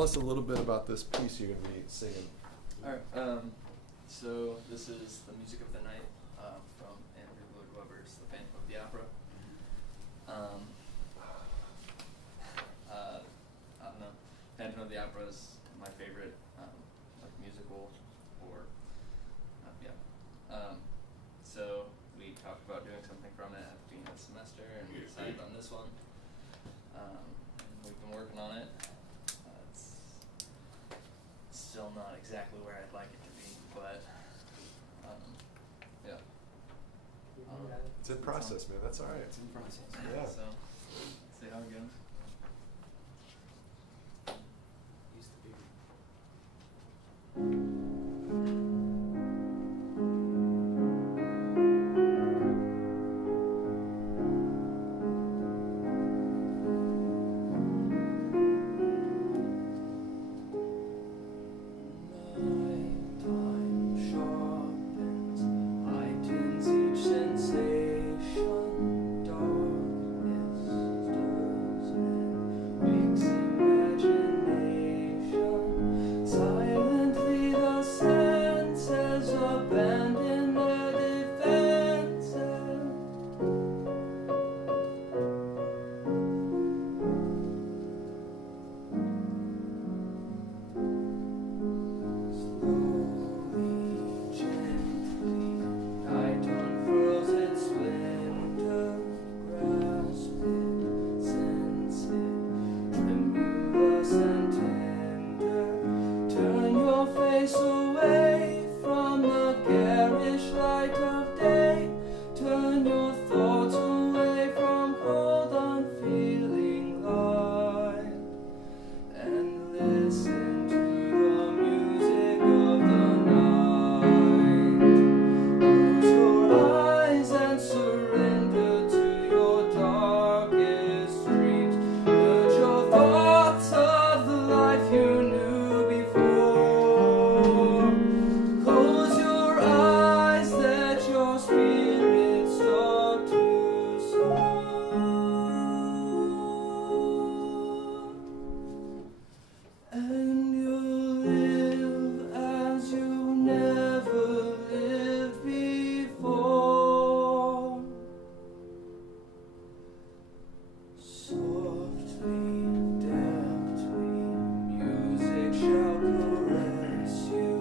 Tell us a little bit about this piece you're going to be singing. Alright, so this is the music of the night from Andrew Lloyd Webber's The Phantom of the Opera. I don't know, Phantom of the Opera is my favorite like musical, or so we talked about doing something from it at the beginning of the semester, and we decided on this one. We've been working on it. It's still not exactly where I'd like it to be, but yeah. It's in process, man. That's all right. It's in process. Yeah. So, see how it goes. Used to be. Nighttime sharpens, heightens each sensation. Darkness stirs and wakes imagination. Silently the senses abandon their defenses. Slowly, gently, night unfurls its splendor. Grasp it, sense it, tremulous and tender. Turn your face away from the garish light of day. Turn your thoughts away from cold, unfeeling light, and listen to the music of the night. Close your eyes and surrender to your darkest dreams. Purge your thoughts of the life you knew before. Close your eyes, let your spirit start to soar. And you'll live as you never lived before. Softly, deftly, music shall caress you.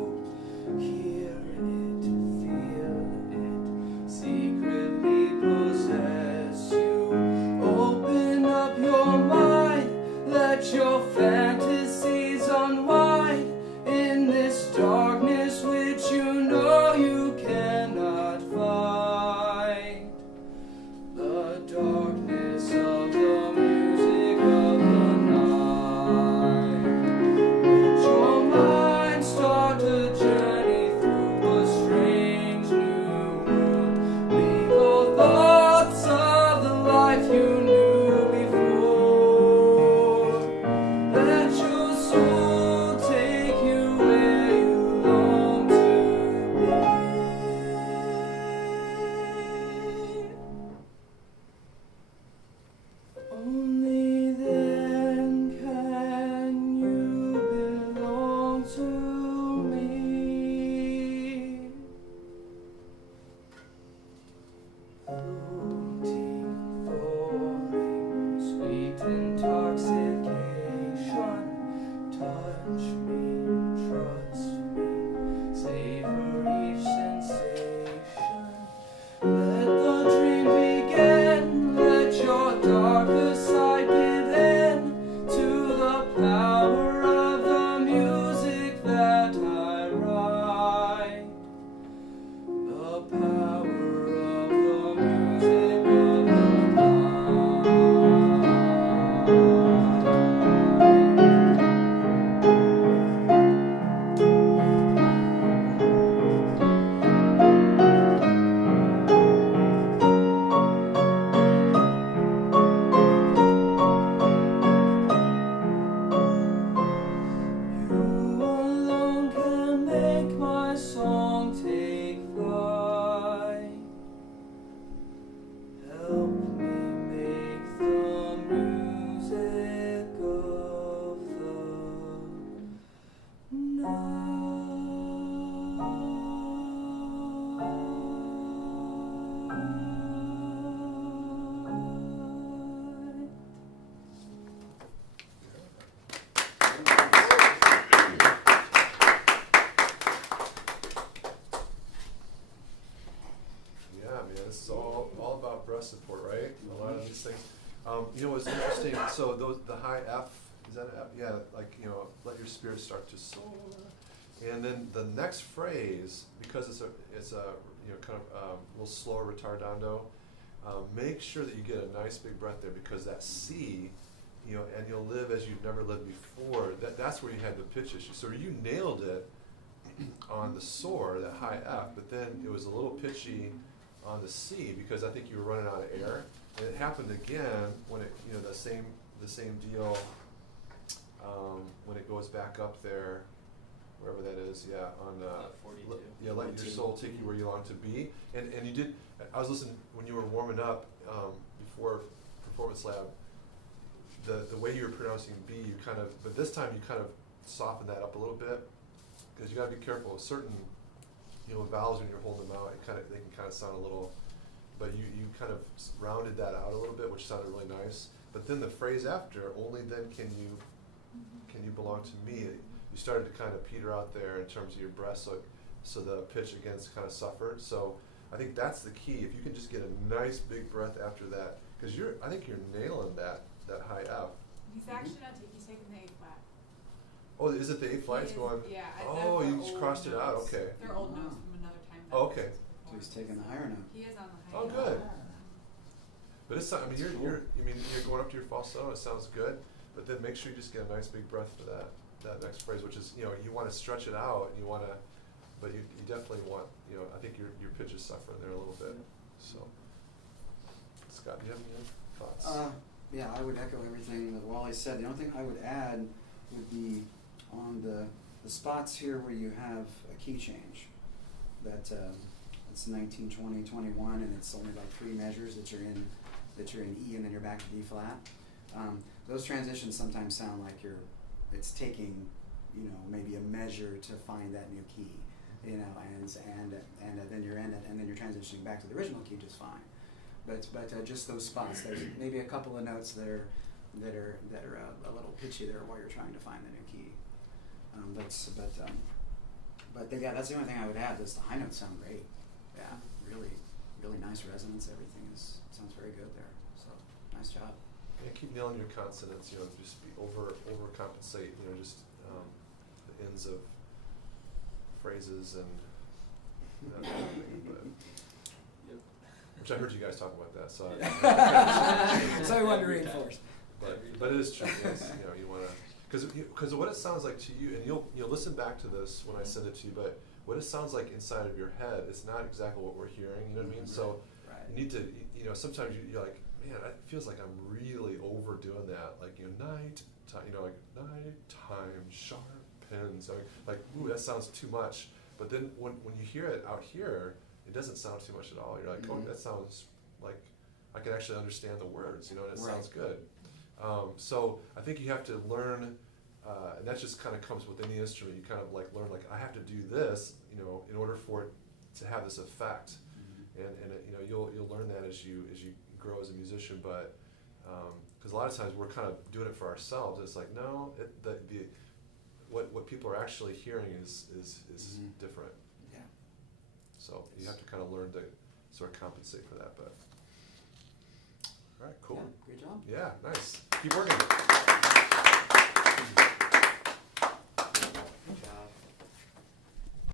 Hear it, feel it, secretly possess you. Open up your mind, let your fantasies unwind in this darkness which you know you cannot fight. The darkness of the music of the night. Let your mind start a journey through a strange new world. Leave all thoughts of the life you knew before. Let your soul take you where you long to be. Only then can you belong to me. Floating, falling, sweet intoxication. Touch me, trust me, savor each sensation. Let the dream begin, let your darker side give in to the power of the music that I write. The power of the music of the night. You know what's interesting? So the high F, is that an F? Yeah, like, you know, let your spirit start to soar. And then the next phrase, because it's a you know, kind of a little slower retardando, make sure that you get a nice big breath there, because that C, you know, and you'll live as you've never lived before, that's where you had the pitch issue. So you nailed it on the soar, that high F, but then it was a little pitchy on the C, because I think you were running out of air. And it happened again when it, you know, the same deal, when it goes back up there, wherever that is, yeah, on, 42. yeah, let your soul take you where you long to be. And you did, I was listening when you were warming up, before Performance Lab, the way you were pronouncing B, you kind of, but this time you kind of softened that up a little bit, because you gotta be careful. Certain, you know, vowels when you're holding them out, they can kind of sound a little, but you kind of rounded that out a little bit, which sounded really nice. But then the phrase after, only then can you belong to me, you started to kind of peter out there in terms of your breath, so the pitch again kind of suffered. So I think that's the key. If you can just get a nice big breath after that, because I think you're nailing that high F. He's actually not taking, he's taking the A flat. Oh, is it the A flat? It's He is- going. Yeah. Oh, they're you just old crossed it out. notes. Okay. They're old notes from another time. that Oh, he okay. was So he's performing. taking the higher note. He is on the high Oh, note. good. But it's, I mean, That's cool. you're going up to your falsetto. It sounds good, but then make sure you just get a nice big breath for that next phrase, which is, you know, you want to stretch it out, and you want to, but you definitely want, you know, I think your pitch is suffering there a little bit. So, Scott, do you have any thoughts? Yeah, I would echo everything that Wally said. The only thing I would add would be on the spots here where you have a key change. It's 19, 20, 21, and it's only like 3 measures that you're in E, and then you're back to D flat. Those transitions sometimes sound like it's taking, you know, maybe a measure to find that new key, you know, and then you're in it, and then you're transitioning back to the original key just fine. But just those spots, there's maybe a couple of notes that are a little pitchy there while you're trying to find the new key. But yeah, that's the only thing I would add. Is the high notes sound great. Yeah, really, really nice resonance. Everything sounds very good there. So nice job. Yeah, keep nailing your consonants. You know, just be overcompensate. You know, just the ends of phrases and that kind of thing. But, Yep. which I heard you guys talk about that. So. So I wanted to reinforce. But it is true. Yes, you know, you want to, because what it sounds like to you, and you'll listen back to this when I send it to you. But what it sounds like inside of your head, it's not exactly what we're hearing. You know what I mean? So Right. you need to, you know, sometimes you're like, man, it feels like I'm really overdoing that. Like, you know, like nighttime sharpens. Like, ooh, that sounds too much. But then when you hear it out here, it doesn't sound too much at all. You're like, oh, that sounds like I can actually understand the words, you know, and it sounds good. So I think you have to learn, and that just kind of comes with any instrument. You kind of like learn, like, I have to do this, you know, in order for it to have this effect. And you know, you'll learn that as you grow as a musician. But because a lot of times we're kind of doing it for ourselves. It's like, no, what people are actually hearing is different. Yeah. So you have to kind of learn to sort of compensate for that. But all right, cool. Yeah, great job. Yeah, nice. Keep working.